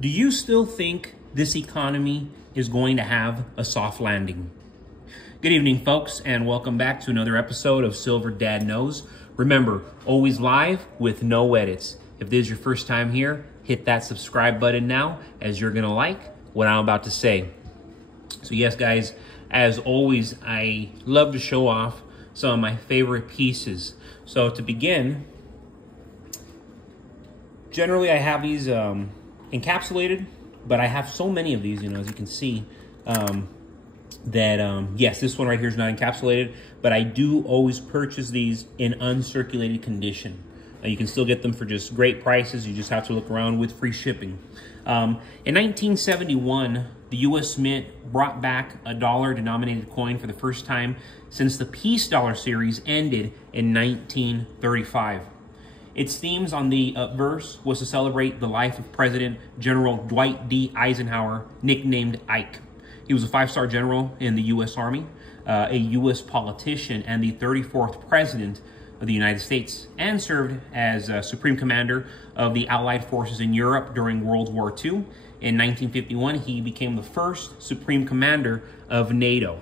Do you still think this economy is going to have a soft landing? Good evening, folks, and welcome back to another episode of Silver Dad Knows. Remember, always live with no edits. If this is your first time here, hit that subscribe button now, as you're gonna like what I'm about to say. So yes, guys, as always, I love to show off some of my favorite pieces. So to begin, generally I have these encapsulated, but I have so many of these, as you can see, yes, this one right here is not encapsulated, but I do always purchase these in uncirculated condition. You can still get them for just great prices. You just have to look around with free shipping. In 1971, the U.S. Mint brought back a dollar-denominated coin for the first time since the Peace Dollar series ended in 1935. Its themes on the obverse was to celebrate the life of President General Dwight D. Eisenhower, nicknamed Ike. He was a 5-star general in the U.S. Army, a U.S. politician, and the 34th President of the United States, and served as Supreme Commander of the Allied forces in Europe during World War II. In 1951, he became the first Supreme Commander of NATO.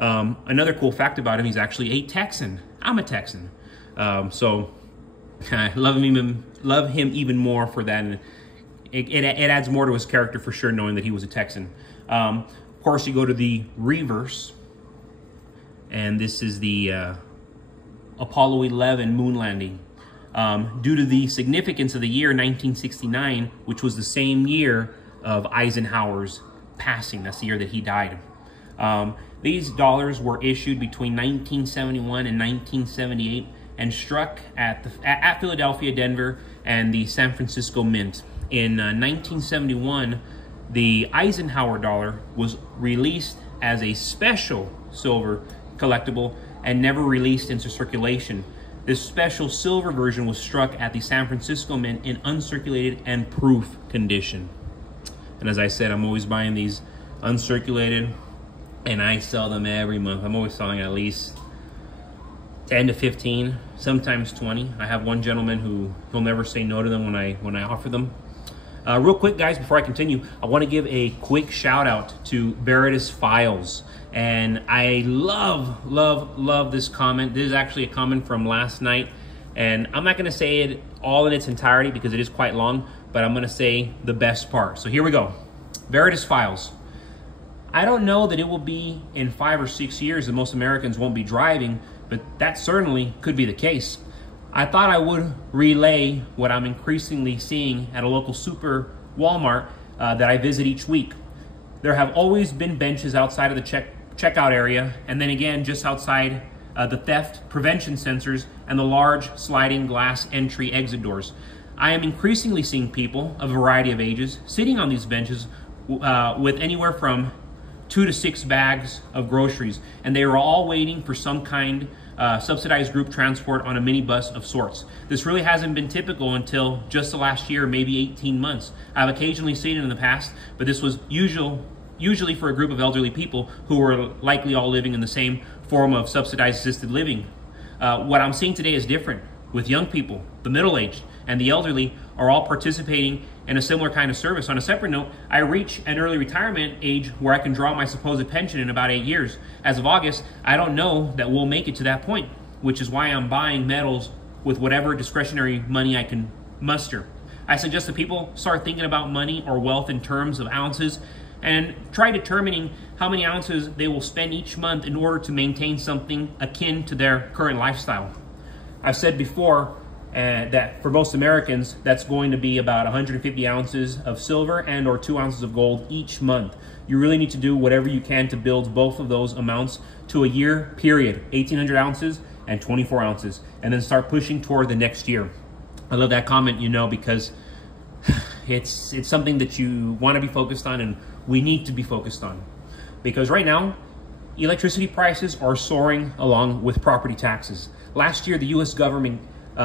Another cool fact about him, he's actually a Texan. I'm a Texan. So I love him even more for that. And it adds more to his character for sure, knowing that he was a Texan. Of course, you go to the reverse, and this is the Apollo 11 moon landing. Due to the significance of the year 1969, which was the same year of Eisenhower's passing, that's the year that he died. These dollars were issued between 1971 and 1978 and struck at Philadelphia, Denver, and the San Francisco Mint. In 1971, the Eisenhower dollar was released as a special silver collectible and never released into circulation. This special silver version was struck at the San Francisco Mint in uncirculated and proof condition. And as I said, I'm always buying these uncirculated, and I sell them every month. I'm always selling at least 10 to 15, sometimes 20. I have one gentleman who will never say no to them when I offer them. Real quick, guys, before I continue, I want to give a quick shout out to Veritas Files. And I love this comment. This is actually a comment from last night. And I'm not going to say it all in its entirety because it is quite long, but I'm going to say the best part. So here we go. Veritas Files. I don't know that it will be in 5 or 6 years that most Americans won't be driving, but that certainly could be the case. I thought I would relay what I'm increasingly seeing at a local super Walmart that I visit each week. There have always been benches outside of the checkout area, and then again just outside the theft prevention sensors and the large sliding glass entry exit doors. I am increasingly seeing people of a variety of ages sitting on these benches with anywhere from 2 to 6 bags of groceries, and they are all waiting for some kind subsidized group transport on a minibus of sorts. This really hasn't been typical until just the last year, maybe 18 months. I've occasionally seen it in the past, but this was usually for a group of elderly people who were likely all living in the same form of subsidized assisted living. What I'm seeing today is different, with young people, the middle-aged, and the elderly are all participating in a similar kind of service. On a separate note, I reach an early retirement age where I can draw my supposed pension in about 8 years. As of August, I don't know that we'll make it to that point, which is why I'm buying metals with whatever discretionary money I can muster. I suggest that people start thinking about money or wealth in terms of ounces and try determining how many ounces they will spend each month in order to maintain something akin to their current lifestyle. I've said before that for most Americans, that's going to be about 150 ounces of silver and or 2 ounces of gold each month. You really need to do whatever you can to build both of those amounts to a year period, 1,800 ounces and 24 ounces, and then start pushing toward the next year. I love that comment, because it's something that you want to be focused on, and we need to be focused on. Because right now, electricity prices are soaring along with property taxes. Last year, the U.S. government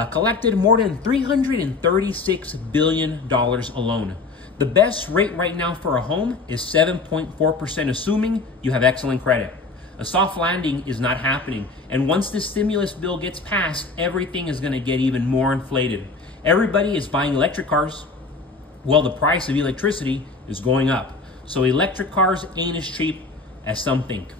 collected more than $336 billion alone. The best rate right now for a home is 7.4%, assuming you have excellent credit. A soft landing is not happening, and once this stimulus bill gets passed, everything is going to get even more inflated. Everybody is buying electric cars, Well, the price of electricity is going up. So electric cars ain't as cheap as some think.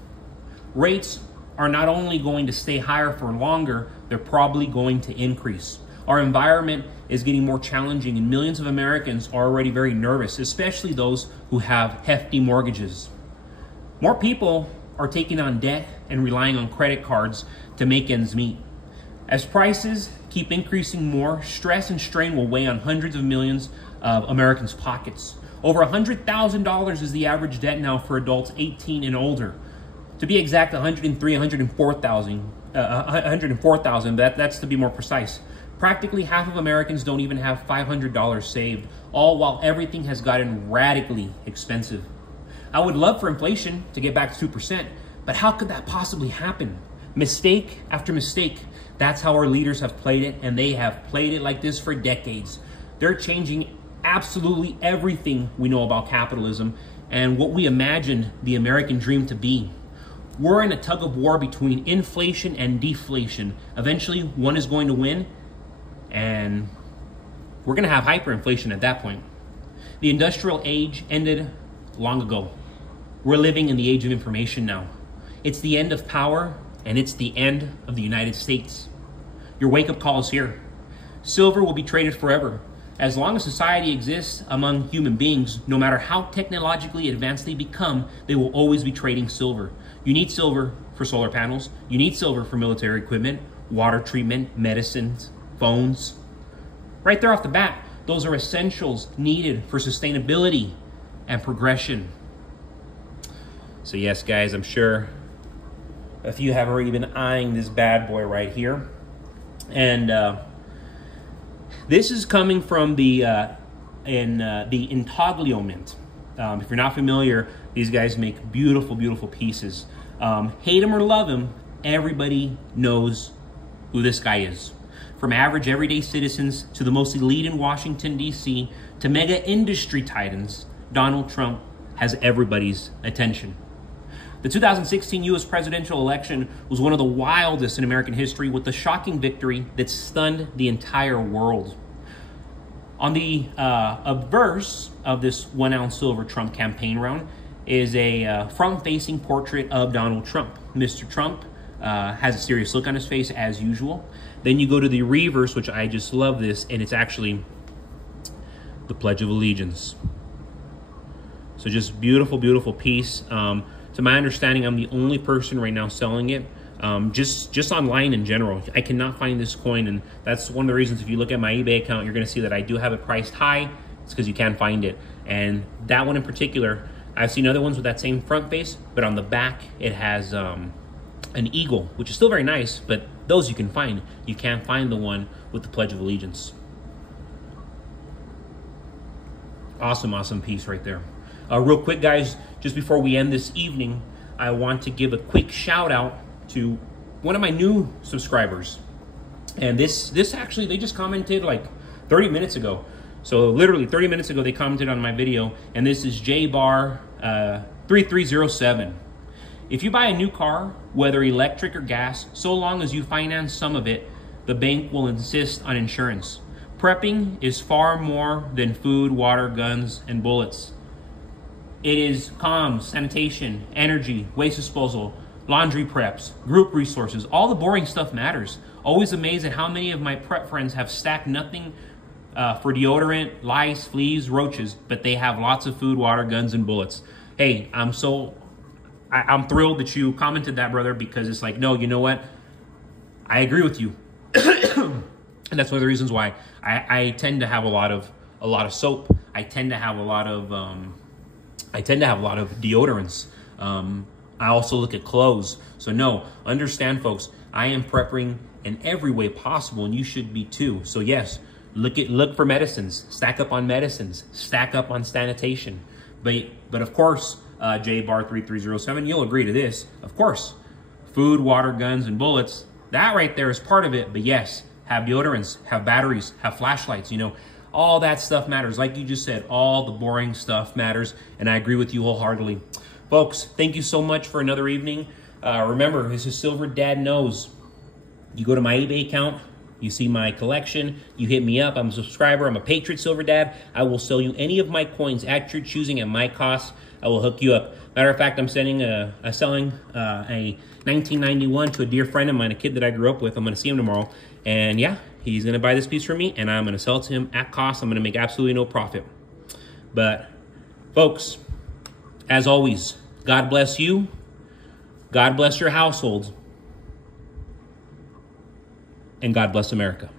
Rates are not only going to stay higher for longer, they're probably going to increase. Our environment is getting more challenging, and millions of Americans are already very nervous, especially those who have hefty mortgages. More people are taking on debt and relying on credit cards to make ends meet. As prices keep increasing more, stress and strain will weigh on hundreds of millions of Americans' pockets. Over $100,000 is the average debt now for adults 18 and older. To be exact, 104,000. That's to be more precise. Practically half of Americans don't even have $500 saved, all while everything has gotten radically expensive. I would love for inflation to get back to 2%, but how could that possibly happen? Mistake after mistake. That's how our leaders have played it, and they have played it like this for decades. They're changing absolutely everything we know about capitalism and what we imagined the American dream to be. We're in a tug of war between inflation and deflation. Eventually, one is going to win, and we're going to have hyperinflation at that point. The industrial age ended long ago. We're living in the age of information now. It's the end of power, and it's the end of the United States. Your wake-up call is here. Silver will be traded forever. As long as society exists among human beings, no matter how technologically advanced they become, they will always be trading silver. You need silver for solar panels. You need silver for military equipment, water treatment, medicines, phones. Right there off the bat, those are essentials needed for sustainability and progression. So yes, guys, I'm sure a few have already been eyeing this bad boy right here. And this is coming from the Intaglio Mint. If you're not familiar, these guys make beautiful, beautiful pieces. Hate him or love him, everybody knows who this guy is. From average everyday citizens to the most elite in Washington, D.C., to mega industry titans, Donald Trump has everybody's attention. The 2016 U.S. presidential election was one of the wildest in American history, with a shocking victory that stunned the entire world. On the obverse of this 1 ounce silver Trump campaign round is a front-facing portrait of Donald Trump. Mr. Trump has a serious look on his face as usual. Then you go to the reverse, which I just love this, and it's actually the Pledge of Allegiance. So just beautiful, beautiful piece. To my understanding, I'm the only person right now selling it, just online in general. I cannot find this coin, and that's one of the reasons if you look at my eBay account, you're going to see that I do have it priced high. It's because you can't find it. And that one in particular, I've seen other ones with that same front face, but on the back it has an eagle, which is still very nice, but those you can find. You can't find the one with the Pledge of Allegiance. Awesome, awesome piece right there. Real quick, guys, just before we end this evening, I want to give a quick shout out to one of my new subscribers. And this actually, they just commented like 30 minutes ago. So literally 30 minutes ago, they commented on my video, and this is JBar3307. If you buy a new car, whether electric or gas, so long as you finance some of it, the bank will insist on insurance. Prepping is far more than food, water, guns, and bullets. It is comms, sanitation, energy, waste disposal, laundry preps, group resources. All the boring stuff matters. Always amazed at how many of my prep friends have stacked nothing for deodorant, lice, fleas, roaches, but they have lots of food, water, guns, and bullets. Hey, I'm thrilled that you commented that, brother, because it's like, no, you know what? I agree with you. And that's one of the reasons why I tend to have a lot of soap. I tend to have a lot of deodorants. I also look at clothes. So no, understand, folks, I am prepping in every way possible, and you should be too. So yes, look for medicines, stack up on medicines, stack up on sanitation. But of course, JBar3307, you'll agree to this. Of course, food, water, guns, and bullets, that right there is part of it. But yes, have deodorants, have batteries, have flashlights, all that stuff matters. Like you just said, all the boring stuff matters, and I agree with you wholeheartedly. Folks, thank you so much for another evening. Remember, this is Silver Dad Knows. You go to my eBay account, You see my collection, you hit me up. I'm a subscriber. I'm a Patriot Silver Dad. I will sell you any of my coins at your choosing at my cost. I will hook you up. Matter of fact, I'm selling a 1991 to a dear friend of mine, a kid that I grew up with. I'm going to see him tomorrow. And yeah, he's going to buy this piece from me, and I'm going to sell it to him at cost. I'm going to make absolutely no profit. But folks, as always, God bless you. God bless your households. And God bless America.